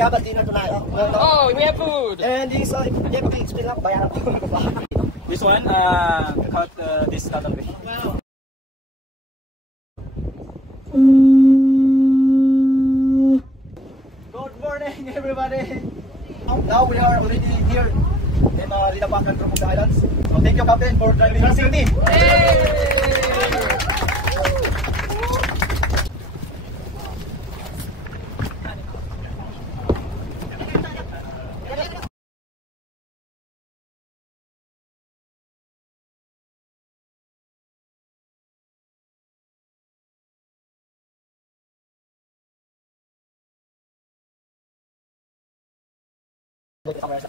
we have a dinner tonight. Oh, we have food. And this, explain lang kung bayaran ko. This one, cut this cotton fish. Wow. Good morning, everybody. Now we are already here in Linapak and Crocodile Islands. So thank you, Captain, for driving us here. Somewhere sa